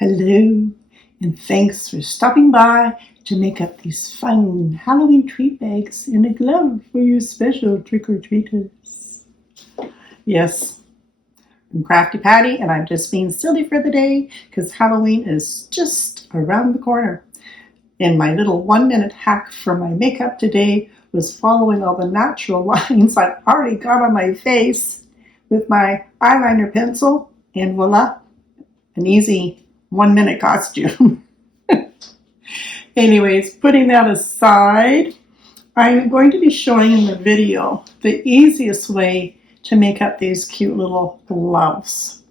Hello, and thanks for stopping by to make up these fun Halloween treat bags in a glove for your special trick-or-treaters. Yes, I'm Crafty Patti, and I'm just being silly for the day because Halloween is just around the corner. And my little 1-minute hack for my makeup today was following all the natural lines I've already got on my face with my eyeliner pencil, and voila, an easy 1-minute costume. Anyways, putting that aside, I'm going to be showing in the video the easiest way to make up these cute little gloves.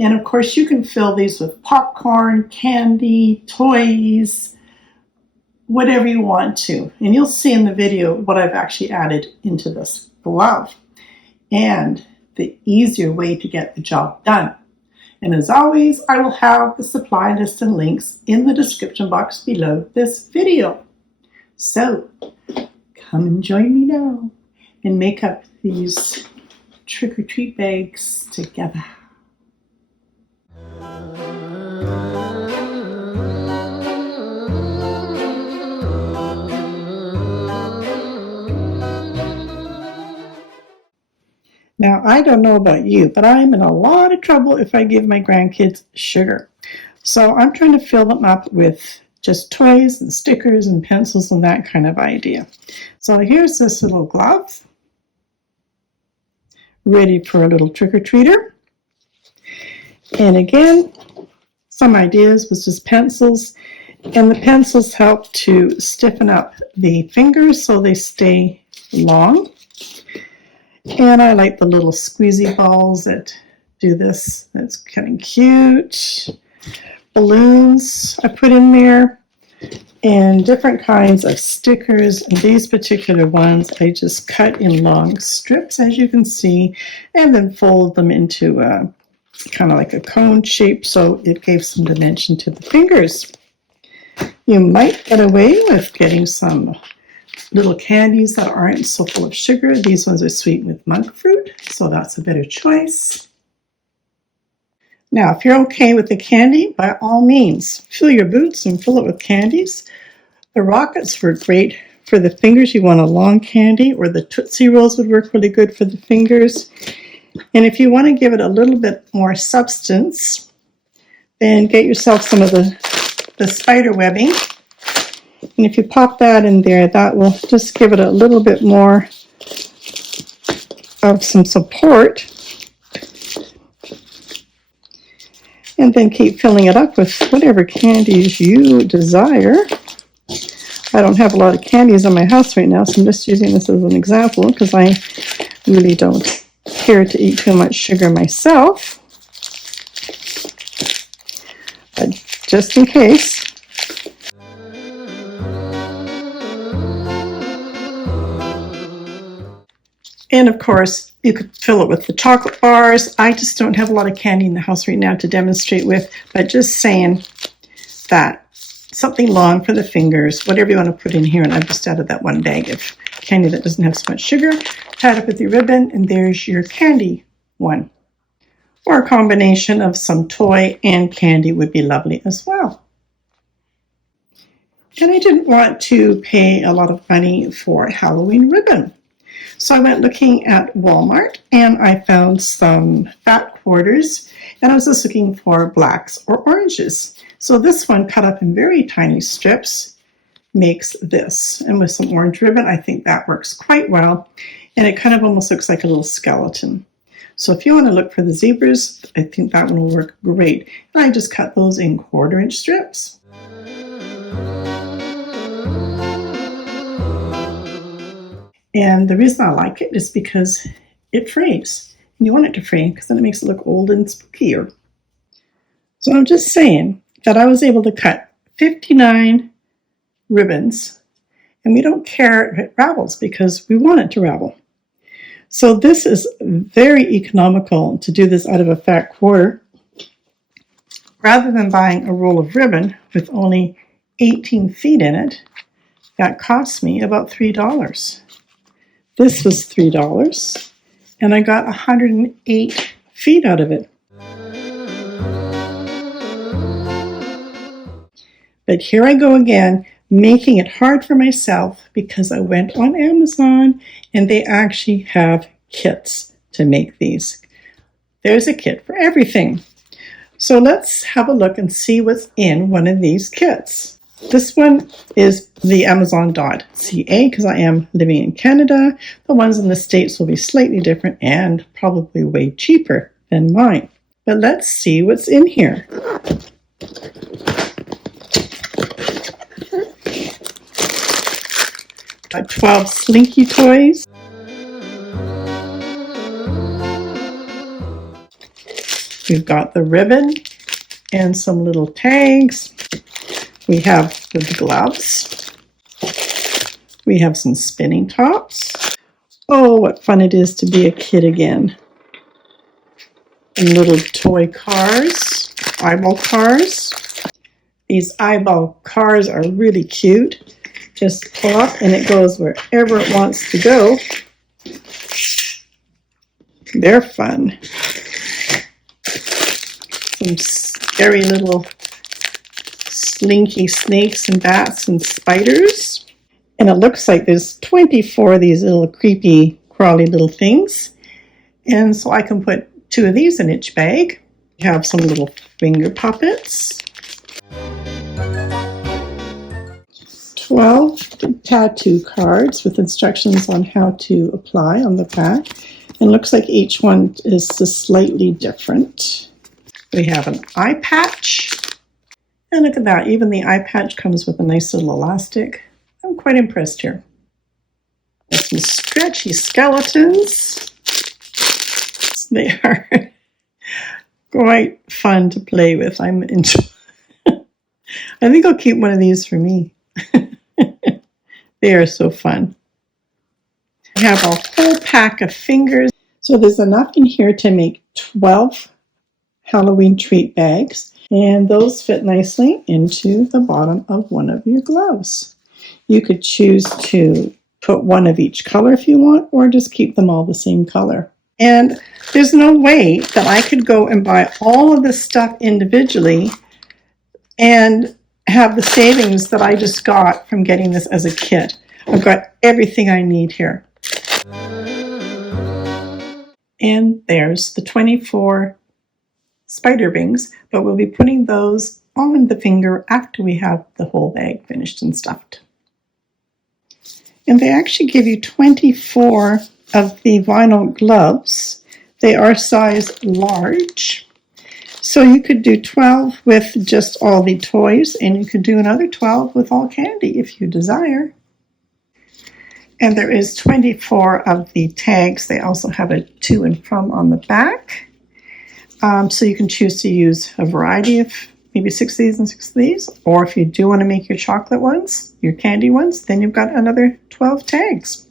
And of course, you can fill these with popcorn, candy, toys, whatever you want to. And you'll see in the video what I've actually added into this glove and the easier way to get the job done. And as always, I will have the supply list and links in the description box below this video. So come and join me now and make up these trick-or-treat bags together. Now, I don't know about you, but I'm in a lot of trouble if I give my grandkids sugar. So I'm trying to fill them up with just toys and stickers and pencils and that kind of idea. So here's this little glove, ready for a little trick-or-treater. And again, some ideas was just pencils. And the pencils help to stiffen up the fingers so they stay long. And I like the little squeezy balls that do this. That's kind of cute. Balloons I put in there. And different kinds of stickers. And these particular ones I just cut in long strips, as you can see, and then fold them into kind of like a cone shape, so it gave some dimension to the fingers. You might get away with getting some little candies that aren't so full of sugar. These ones are sweet with monk fruit, so that's a better choice. Now, if you're okay with the candy, by all means, fill your boots and fill it with candies. The rockets were great for the fingers. You want a long candy, or the Tootsie Rolls would work really good for the fingers. And if you want to give it a little bit more substance, then get yourself some of the spider webbing. And if you pop that in there, that will just give it a little bit more of some support. And then keep filling it up with whatever candies you desire. I don't have a lot of candies in my house right now, so I'm just using this as an example because I really don't care to eat too much sugar myself. But just in case. And of course, you could fill it with the chocolate bars. I just don't have a lot of candy in the house right now to demonstrate with, but just saying that something long for the fingers, whatever you want to put in here. And I've just added that one bag of candy that doesn't have so much sugar. Tie it up with your ribbon, and there's your candy one. Or a combination of some toy and candy would be lovely as well. And I didn't want to pay a lot of money for Halloween ribbon. So I went looking at Walmart and I found some fat quarters, and I was just looking for blacks or oranges. So this one, cut up in very tiny strips, makes this. And with some orange ribbon, I think that works quite well. And it kind of almost looks like a little skeleton. So if you want to look for the zebras, I think that one will work great. And I just cut those in 1/4-inch strips. And the reason I like it is because it frays. And you want it to fray because then it makes it look old and spookier. So I'm just saying that I was able to cut 59 ribbons. And we don't care if it ravels because we want it to ravel. So this is very economical to do this out of a fat quarter. Rather than buying a roll of ribbon with only 18 feet in it, that cost me about $3. This was $3, and I got 108 feet out of it. But here I go again, making it hard for myself because I went on Amazon and they actually have kits to make these. There's a kit for everything. So let's have a look and see what's in one of these kits. This one is the Amazon.ca because I am living in Canada. The ones in the States will be slightly different and probably way cheaper than mine. But let's see what's in here. Got 12 Slinky toys. We've got the ribbon and some little tags. We have the gloves. We have some spinning tops. Oh, what fun it is to be a kid again. And little toy cars, eyeball cars. These eyeball cars are really cute. Just pull up and it goes wherever it wants to go. They're fun. Some scary little slinky snakes and bats and spiders. And it looks like there's 24 of these little creepy, crawly little things. And so I can put 2 of these in each bag. We have some little finger puppets. 12 tattoo cards with instructions on how to apply on the back. And it looks like each one is just slightly different. We have an eye patch. And look at that, even the eye patch comes with a nice little elastic. I'm quite impressed here. There's some stretchy skeletons. They are quite fun to play with. I think I'll keep one of these for me. They are so fun. We have a whole pack of fingers. So there's enough in here to make 12 Halloween treat bags. And those fit nicely into the bottom of one of your gloves. You could choose to put one of each color if you want, or just keep them all the same color. And there's no way that I could go and buy all of this stuff individually and have the savings that I just got from getting this as a kit. I've got everything I need here. And there's the 24 spider rings, but we'll be putting those on the finger after we have the whole bag finished and stuffed. And they actually give you 24 of the vinyl gloves. They are size large. So you could do 12 with just all the toys, and you could do another 12 with all candy if you desire. And there is 24 of the tags. They also have a to and from on the back. So you can choose to use a variety of maybe 6 of these and 6 of these. Or if you do want to make your chocolate ones, your candy ones, then you've got another 12 tags.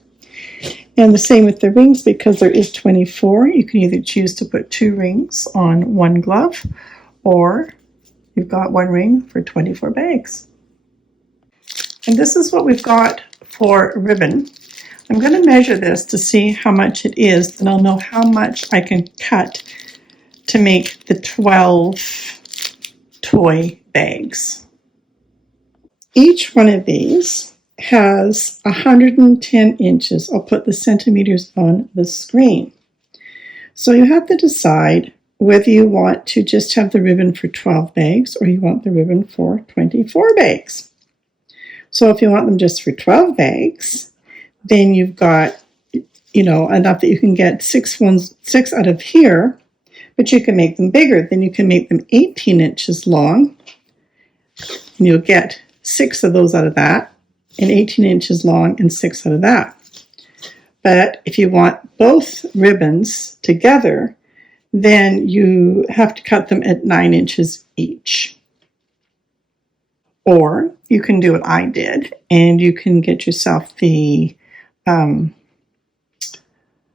And the same with the rings, because there is 24. You can either choose to put 2 rings on one glove, or you've got 1 ring for 24 bags. And this is what we've got for ribbon. I'm going to measure this to see how much it is, then I'll know how much I can cut to make the 12 toy bags. Each one of these has 110 inches. I'll put the centimeters on the screen. So you have to decide whether you want to just have the ribbon for 12 bags or you want the ribbon for 24 bags. So if you want them just for 12 bags, then you've got, enough that you can get 6 out of here, but you can make them bigger. Then you can make them 18 inches long, and you'll get 6 of those out of that, and 18 inches long and 6 out of that. But if you want both ribbons together, then you have to cut them at 9 inches each. Or you can do what I did, and you can get yourself the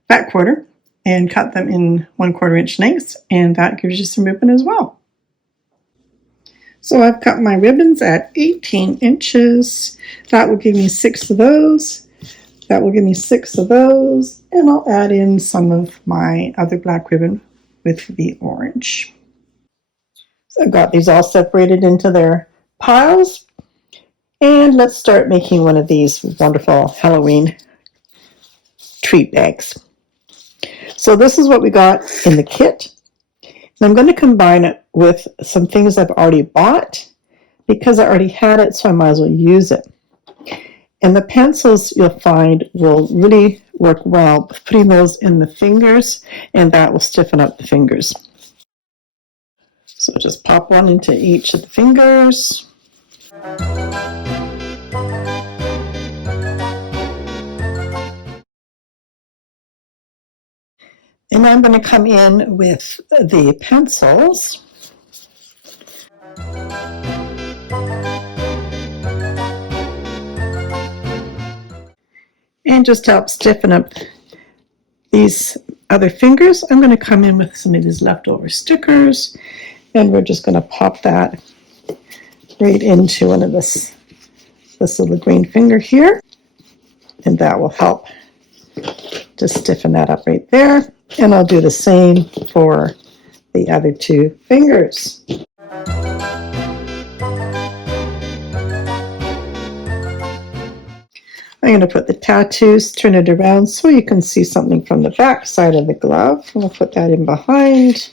back quarter and cut them in 1/4 inch lengths, and that gives you some ribbon as well. So I've cut my ribbons at 18 inches. That will give me 6 of those. That will give me 6 of those, and I'll add in some of my other black ribbon with the orange. So I've got these all separated into their piles. And let's start making one of these wonderful Halloween treat bags. So this is what we got in the kit. And I'm going to combine it with some things I've already bought because I already had it, so I might as well use it. And the pencils you'll find will really work well with putting those in the fingers, and that will stiffen up the fingers. So just pop one into each of the fingers. And I'm going to come in with the pencils. And just to help stiffen up these other fingers, I'm going to come in with some of these leftover stickers, and we're just going to pop that right into one of this little green finger here, and that will help to stiffen that up right there. And I'll do the same for the other two fingers. I'm going to put the tattoos, turn it around so you can see something from the back side of the glove. And we'll put that in behind.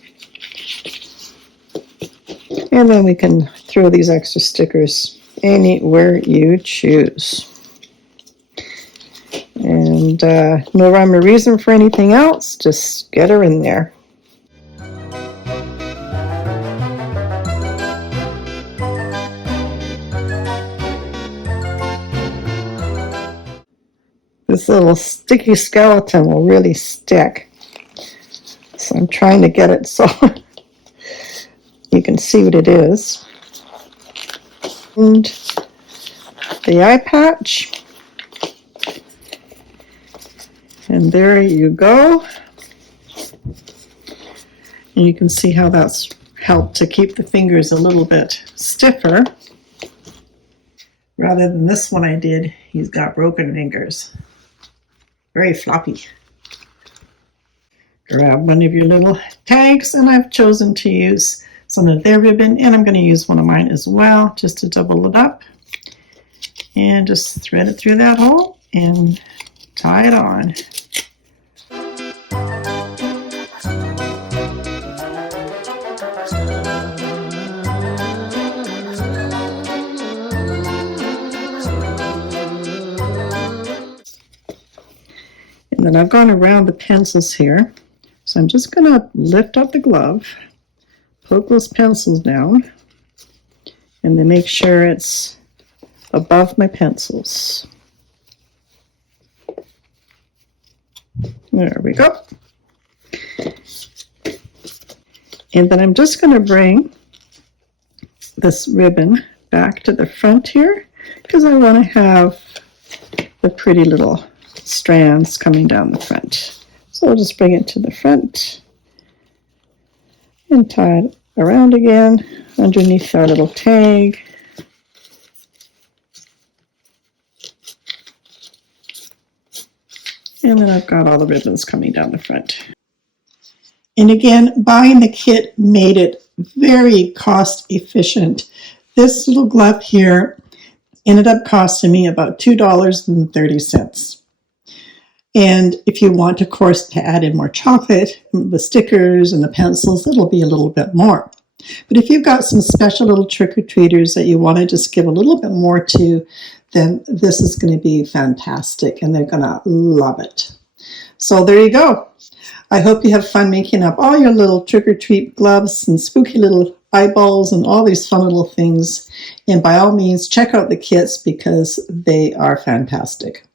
And then we can throw these extra stickers anywhere you choose. And no rhyme or reason for anything else, just get her in there. This little sticky skeleton will really stick. So I'm trying to get it so you can see what it is. And the eye patch. And there you go. And you can see how that's helped to keep the fingers a little bit stiffer. Rather than this one I did, he's got broken fingers. Very floppy. Grab one of your little tags, and I've chosen to use some of their ribbon, and I'm going to use one of mine as well, just to double it up. And just thread it through that hole and tie it on. And then I've gone around the pencils here, so I'm just going to lift up the glove, poke those pencils down, and then make sure it's above my pencils. There we go. And then I'm just going to bring this ribbon back to the front here because I want to have the pretty little strands coming down the front. So I'll just bring it to the front and tie it around again underneath our little tag. And then I've got all the ribbons coming down the front. And again, buying the kit made it very cost efficient. This little glove here ended up costing me about $2.30. And if you want, of course, to add in more chocolate, the stickers and the pencils, it'll be a little bit more. But if you've got some special little trick-or-treaters that you want to just give a little bit more to, then this is going to be fantastic, and they're going to love it. So there you go. I hope you have fun making up all your little trick-or-treat gloves and spooky little eyeballs and all these fun little things. And by all means, check out the kits because they are fantastic.